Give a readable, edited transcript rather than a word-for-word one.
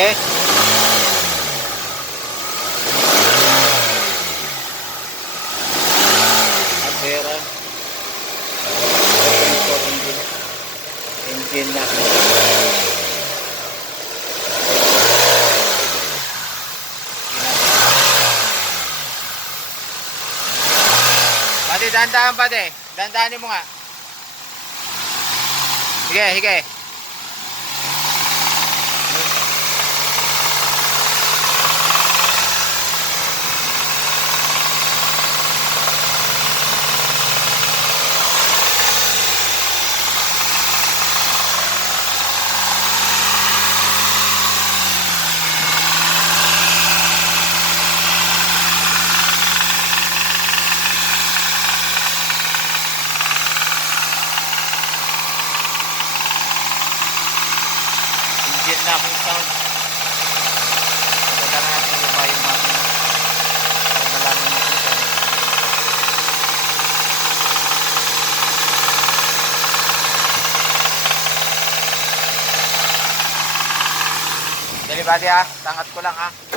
Okay? Avera. Engine na. Pati, dahan-dahan pati. Dahan-dahanin mo nga. Sige, sige. Engine na akong sound. Maganda natin yung volume natin. Malaman natin sa dali buddy ha, tangat ko lang ha.